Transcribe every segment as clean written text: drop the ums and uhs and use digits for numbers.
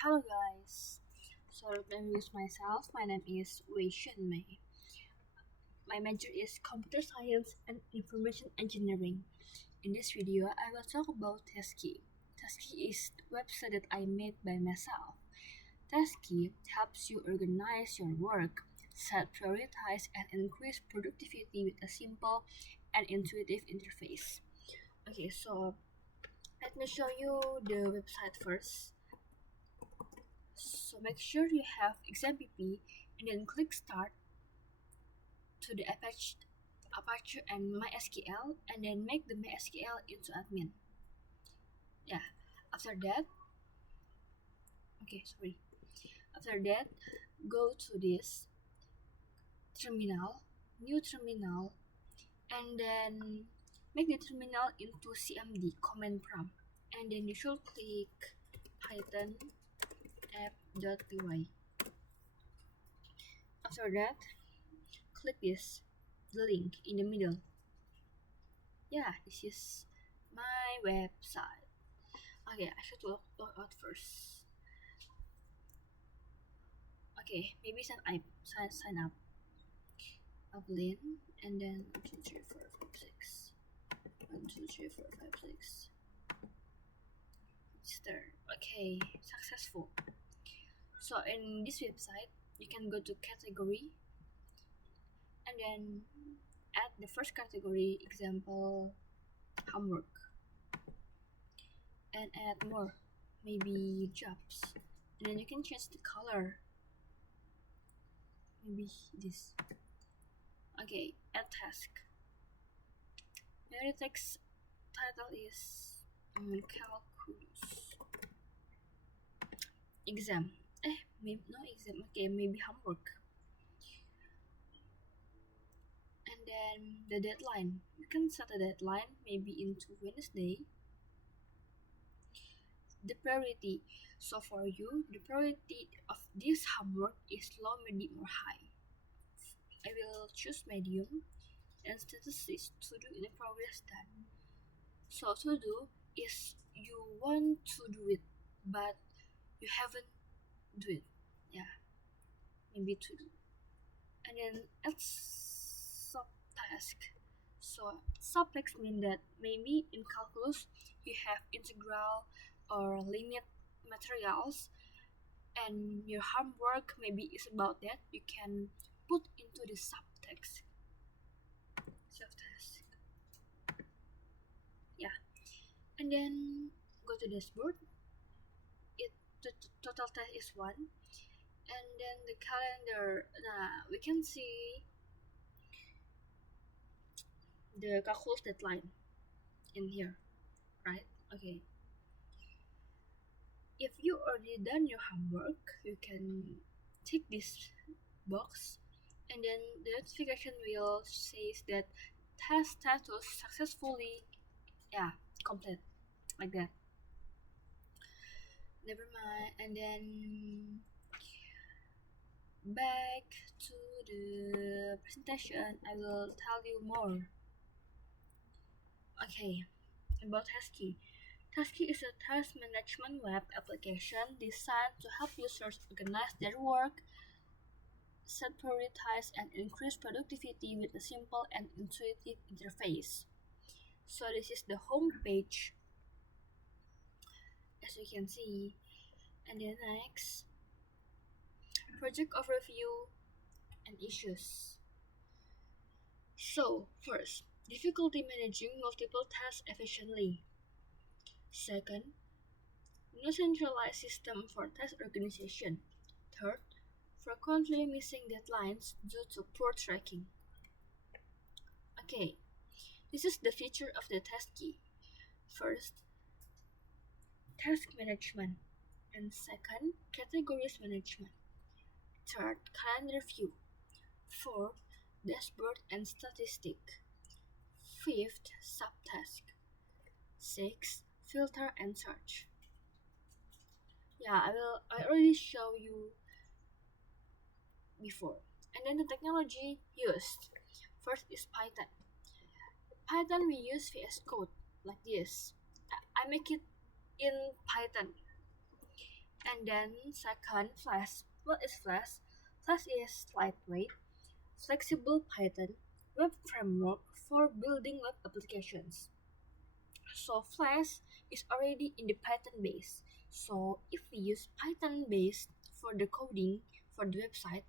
Hello guys. So let me introduce myself. My name is Wei Mei. My major is computer science and information engineering. In this video, I will talk about Tasky. Tasky is the website that I made by myself. Tasky helps you organize your work, set prioritize, and increase productivity with a simple and intuitive interface. Okay, so let me show you the website first. So make sure you have XMPP and then click Start to the Apache and MySQL and then make the MySQL into admin. Yeah, after that, after that, go to this terminal, new terminal, and then make the terminal into CMD, command prompt, and then you should click python app.py. After that, click this, the link in the middle. Yeah, this is my website. Okay, I should log out first. Okay, maybe sign up. Upline and then 1 2 3 4 5 6. 1 2 3 4 5 6. Start. Okay, successful. So in this website, you can go to category and then add the first category, example homework, and add more, maybe jobs, and then you can change the color, maybe this. Okay, add task. Now the text title is calculus exam. Maybe no exam. Okay, maybe homework. And then the deadline. You can set a deadline maybe into Wednesday. The priority. So for you, the priority of this homework is low, medium, or high. I will choose medium, and status is to do in progress done. So to do is you want to do it, but you haven't do it. Yeah, maybe to do. And then add subtask. So subtask means that maybe in calculus you have integral or limit materials, and your homework maybe is about that. You can put into the subtext. Subtask. Yeah, and then go to dashboard. The total test is 1, and then the calendar. We can see the calculus deadline in here, right? Okay, if you already done your homework, you can tick this box, and then the notification will says that task status successfully complete, like that. Never mind. And then back to the presentation, I will tell you more. Okay, about Tasky. Tasky is a task management web application designed to help users organize their work, set prioritize, and increase productivity with a simple and intuitive interface. So this is the home page, as you can see. And then next, project overview and issues. So first, difficulty managing multiple tasks efficiently. Second, no centralized system for task organization. Third, frequently missing deadlines due to poor tracking. Okay, this is the feature of the Tasky. First, task management, and second, categories management. Third, calendar view. Fourth, dashboard and statistic. Fifth, subtask. Sixth, filter and search. I already show you before. And then the technology used. First is Python. Python we use VS Code like this. I make it in Python. And then second, Flash. What is Flash? Flash is lightweight, flexible Python web framework for building web applications. So Flash is already in the Python base. So if we use Python base for the coding for the website,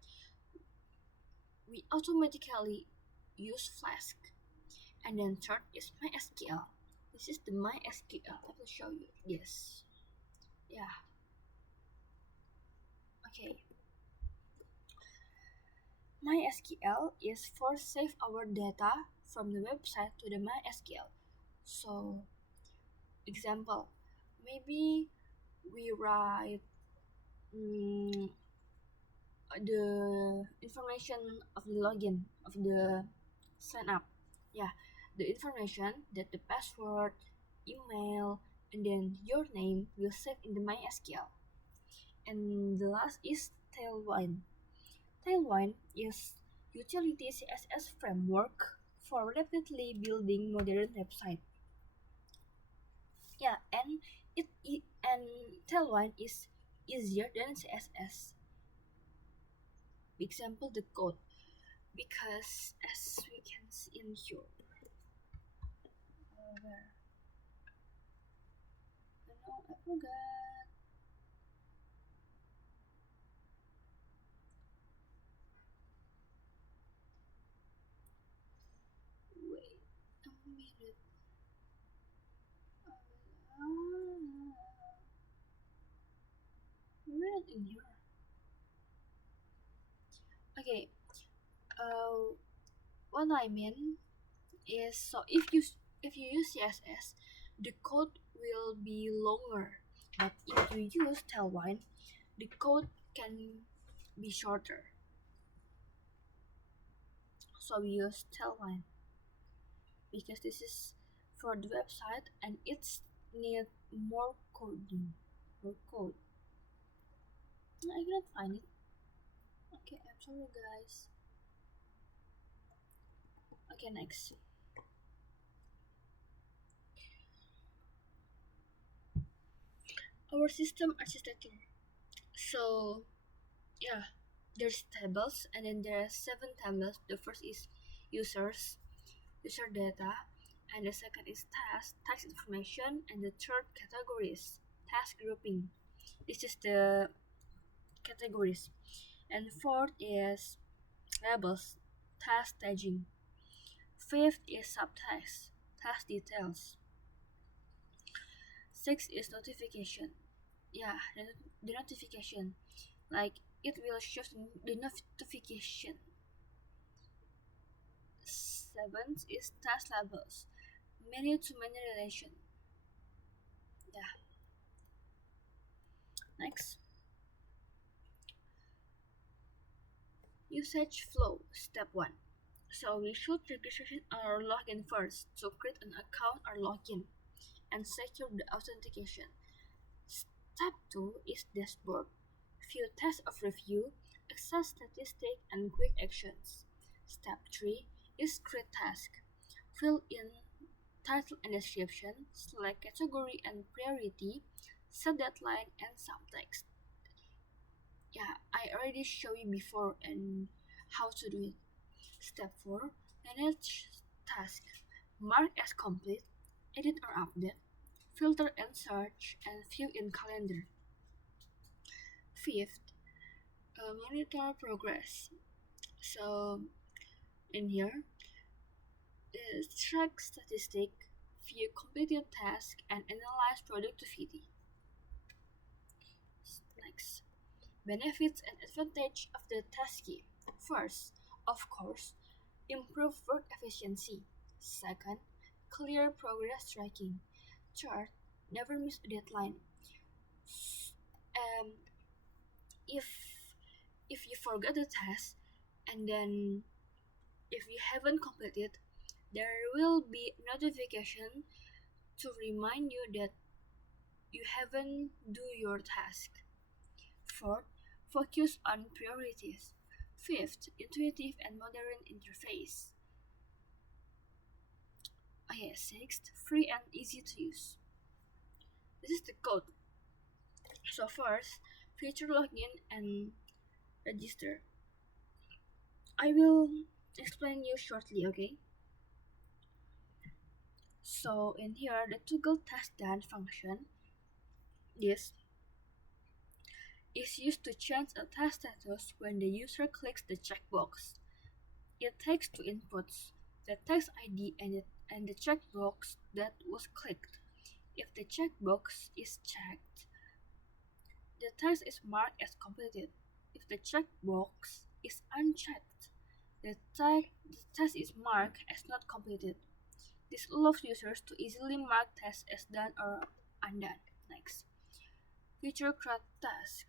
we automatically use Flask. And then third is MySQL. This is the MySQL. I will show you. Yes. Yeah. Okay. MySQL is for save our data from the website to the MySQL. So, example, maybe we write the information of the login of the sign up. Yeah, the information that the password, email, and then your name will save in the MySQL. And the last is Tailwind. Tailwind is utility CSS framework for rapidly building modern website. Yeah, and Tailwind is easier than CSS. Example the code, because as we can see in here, where I forgot. Wait a minute. Where it in here? Okay. What I mean is, so if you use CSS, the code will be longer. But if you use Tailwind, the code can be shorter. So we use Tailwind because this is for the website and it's need more coding, more code. I cannot find it. Okay, I'm sorry guys. Okay, next. Our system architecture. So yeah, there's tables and then there are 7 tables. The first is users, user data, and the second is task information, and the third categories, task grouping. This is the categories. And fourth is labels, task staging. Fifth is subtask, task details. Sixth is notification. Yeah, the notification. Like it will show the notification. Seventh is task labels, many to many relation. Yeah. Next, usage flow. Step 1. So we should register our login first to create an account or login and secure the authentication. Step 2 is dashboard. View test of review, access statistics and quick actions. Step 3 is create task. Fill in title and description, select category and priority, set deadline and subtext. Yeah, I already showed you before and how to do it. Step 4, manage task. Mark as complete, edit or update, filter and search, and view in calendar. Fifth, monitor progress. So in here, track statistic, view completed task, and analyze productivity. Next, benefits and advantage of the task key. First, of course, improve work efficiency. Second, clear progress tracking. Third, never miss a deadline. Um, if if you forget the task and then if you haven't completed, there will be notification to remind you that you haven't do your task. Fourth, focus on priorities. Fifth, intuitive and modern interface. Sixth, free and easy to use. This is the code. So first, feature login and register. I will explain you shortly, okay? So in here, the toggle test done function, this is used to change a test status when the user clicks the checkbox. It takes two inputs, the text ID and the checkbox that was clicked. If the checkbox is checked, the test is marked as completed. If the checkbox is unchecked, the test is marked as not completed. This allows users to easily mark tests as done or undone. Next, feature CRUD task.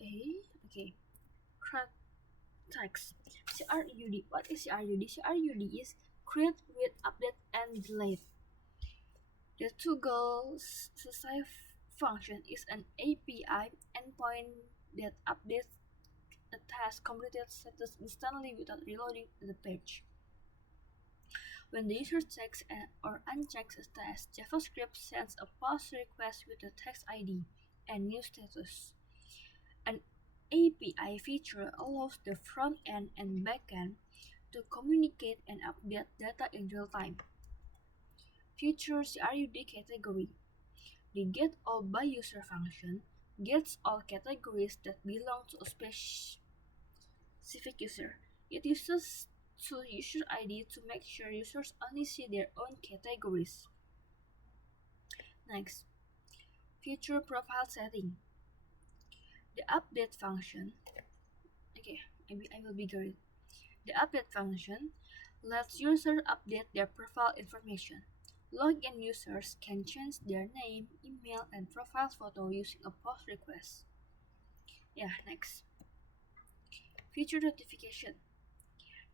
Okay, CRUD text. CRUD. What is CRUD? CRUD is create, read, update, and delete. The toggle save function is an API endpoint that updates a task completed status instantly without reloading the page. When the user checks or unchecks a task, JavaScript sends a post request with the text ID and new status. An API feature allows the front end and back end to communicate and update data in real time. Feature CRUD category. The getAllByUser function gets all categories that belong to a specific user. It uses user ID to make sure users only see their own categories. Next, feature profile setting. The update function. Okay, maybe I will bigger it. The update function lets users update their profile information. Login users can change their name, email, and profile photo using a post request. Yeah, next. Feature notification.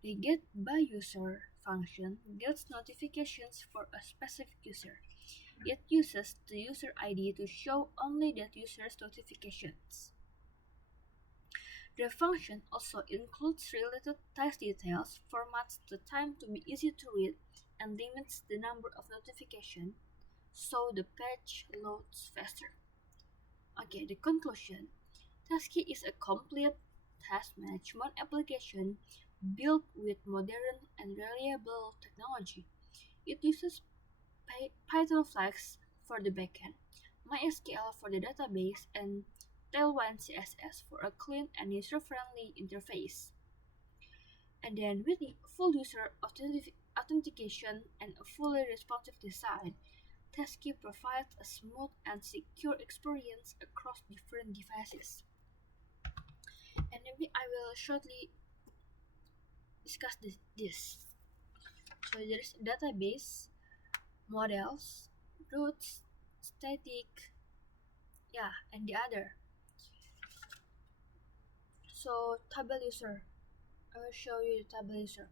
The getByUser function gets notifications for a specific user. It uses the user ID to show only that user's notifications. The function also includes related text details, formats the time to be easy to read, and limits the number of notifications so the page loads faster. Okay, the conclusion. Tasky is a complete task management application built with modern and reliable technology. It uses Python Flask for the backend, MySQL for the database, and Tailwind CSS for a clean and user-friendly interface. And then with the full user authentication and a fully responsive design, Tasky provides a smooth and secure experience across different devices. And maybe I will shortly discuss this. So there is database, models, roots, static, yeah, and the other. So table user, I will show you the table user.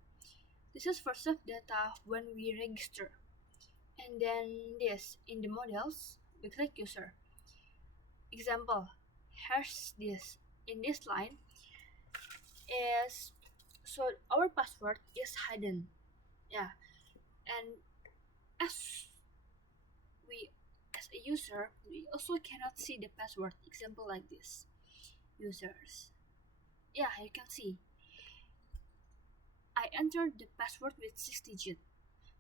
This is for save data when we register. And then this, in the models, we click user. Example, here's this. In this line is, so our password is hidden. Yeah, and as we as a user, we also cannot see the password. Example like this, users. Yeah, you can see I entered the password with 6 digits,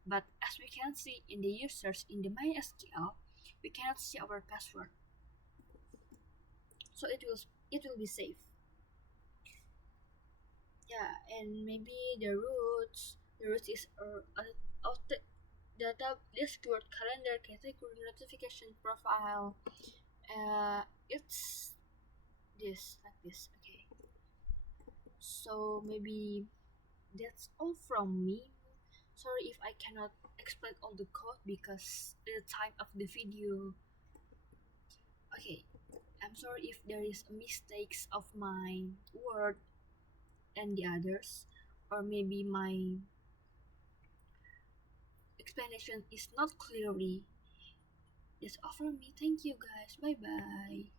but as we can see in the users in the MySQL, we cannot see our password, so it will be safe. Yeah, and maybe the roots is data, Discord, calendar, category, notification, profile. It's this like this. Okay, so maybe that's all from me. Sorry if I cannot explain all the code because the time of the video. Okay, I'm sorry if there is mistakes of my word and the others, or maybe my explanation is not clearly. That's all from me. Thank you guys. Bye bye.